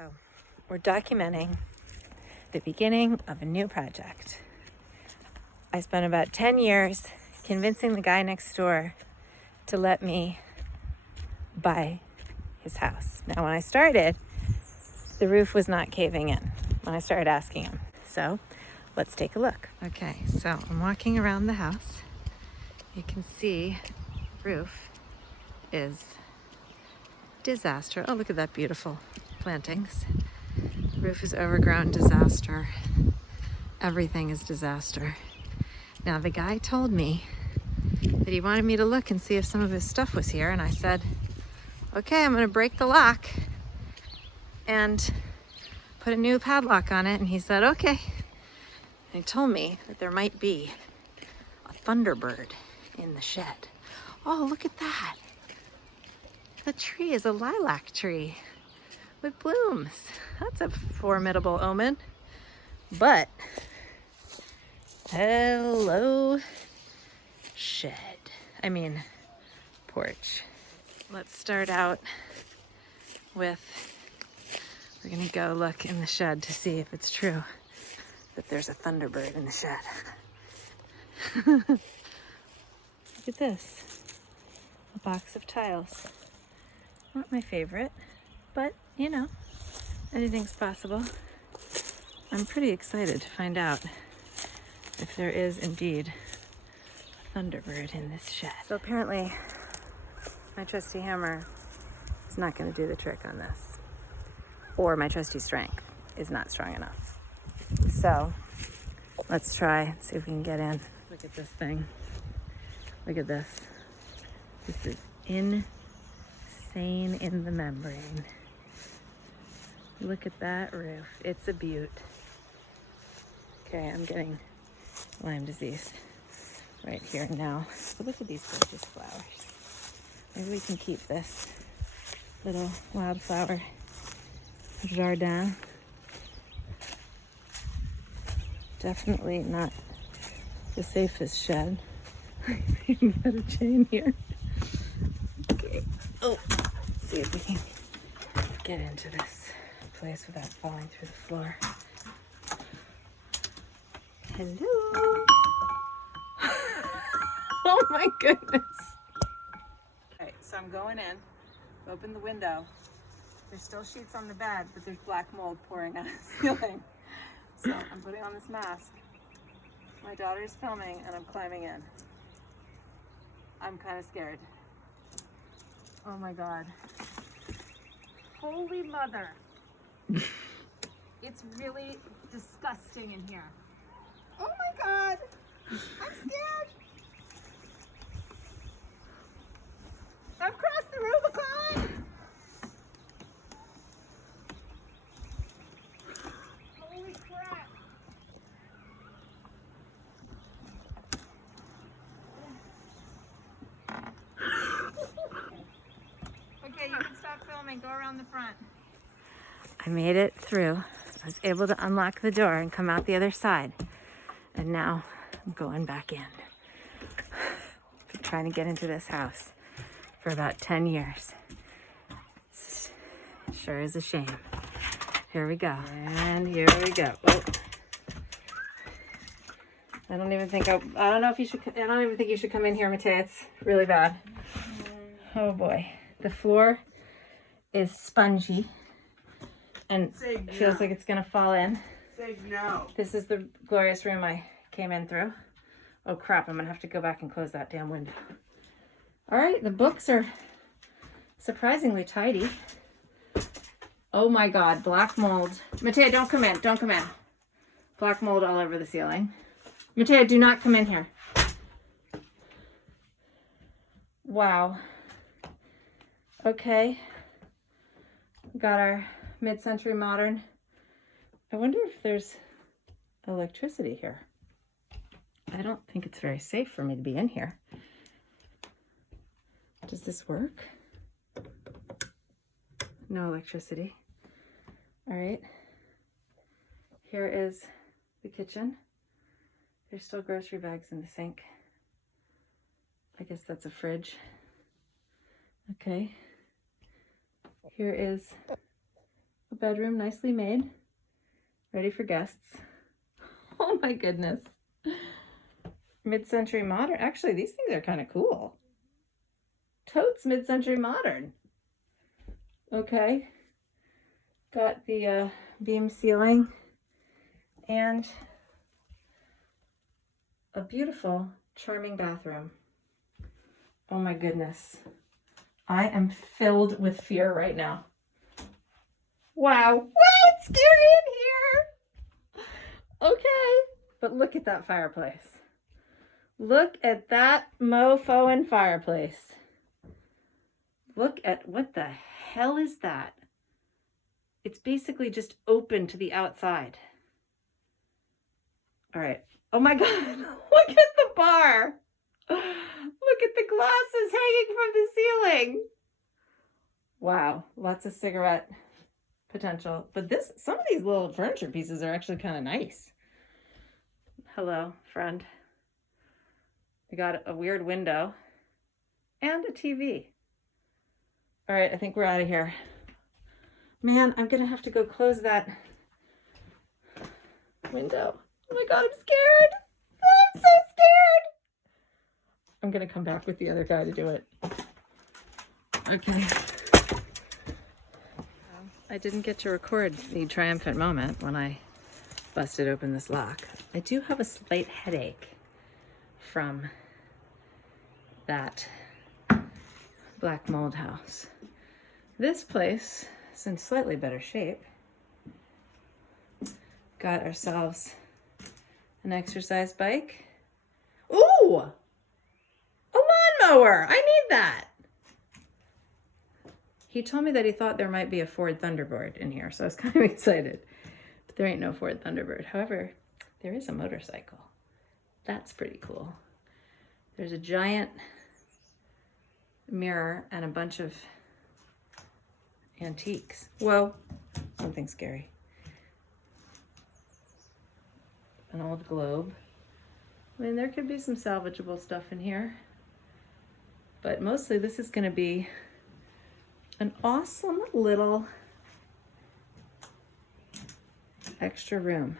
So, we're documenting the beginning of a new project. I spent about 10 years convincing the guy next door to let me buy his house. Now, when I started, the roof was not caving in when I started asking him. So, let's take a look. Okay, so I'm walking around the house. You can see the roof is disaster. Oh, look at that beautiful plantings. The roof is overgrown, disaster. Everything is disaster. Now, the guy told me that he wanted me to look and see if some of his stuff was here, and I said, okay, I'm gonna break the lock and put a new padlock on it, and he said, okay. And he told me that there might be a thunderbird in the shed. Oh, look at that. The tree is a lilac tree with blooms. That's a formidable omen. But, hello, shed. I mean, porch. Let's start out with, we're gonna go look in the shed to see if it's true that there's a thunderbird in the shed. Look at this, a box of tiles. Not my favorite, but you know, anything's possible. I'm pretty excited to find out if there is indeed a thunderbird in this shed. So apparently my trusty hammer is not going to do the trick on this, or my trusty strength is not strong enough. So let's try and see if we can get in. Look at this thing. Look at this. This is insane in the membrane. Look at that roof. It's a beaut. Okay, I'm getting Lyme disease right here now. But look at these gorgeous flowers. Maybe we can keep this little wildflower jardin. Definitely not the safest shed. We've got a chain here. Okay. Oh, let's see if we can get into this place without falling through the floor. Hello. Oh my goodness. Okay, so I'm going in. Open the window. There's still sheets on the bed, but there's black mold pouring out of the ceiling. So I'm putting on this mask. My daughter's filming and I'm climbing in. I'm kind of scared. Oh my God. Holy mother. It's really disgusting in here. Oh my God. I'm scared. I've crossed the Rubicon. Holy crap. Okay, you can stop filming. Go around the front. I made it through. I was able to unlock the door and come out the other side. And now I'm going back in. Been trying to get into this house for about 10 years. Sure is a shame. Here we go. And here we go. Oh. I don't even think you should come in here, Matei. It's really bad. Oh boy. The floor is spongy and feels like it's gonna fall in. Say no. This is the glorious room I came in through. Oh crap, I'm gonna have to go back and close that damn window. All right, the books are surprisingly tidy. Oh my God, black mold. Matei, don't come in, don't come in. Black mold all over the ceiling. Matei, do not come in here. Wow. Okay. Got our mid-century modern. I wonder if there's electricity here. I don't think it's very safe for me to be in here. Does this work? No electricity. All right. Here is the kitchen. There's still grocery bags in the sink. I guess that's a fridge. Okay. Here is A bedroom nicely made, ready for guests. Oh my goodness. Mid-century modern. Actually, these things are kind of cool. Totes mid-century modern. Okay. Got the beam ceiling and a beautiful, charming bathroom. Oh my goodness. I am filled with fear right now. Wow. Wow, it's scary in here. Okay. But look at that fireplace. Look at that mofo and fireplace. Look at what the hell is that? It's basically just open to the outside. All right. Oh my God. Look at the bar. Look at the glasses hanging from the ceiling. Wow. Lots of cigarette potential. But some of these little furniture pieces are actually kind of nice. Hello, friend. We got a weird window and a TV. All right, I think we're out of here. Man, I'm gonna have to go close that window. Oh my God, I'm scared. I'm so scared. I'm gonna come back with the other guy to do it. Okay. I didn't get to record the triumphant moment when I busted open this lock. I do have a slight headache from that black mold house. This place is in slightly better shape. Got ourselves an exercise bike. Ooh! A lawnmower! I need that! He told me that he thought there might be a Ford Thunderbird in here, so I was kind of excited. But there ain't no Ford Thunderbird. However, there is a motorcycle. That's pretty cool. There's a giant mirror and a bunch of antiques. Whoa, something scary. An old globe. I mean, there could be some salvageable stuff in here, but mostly this is going to be an awesome little extra room.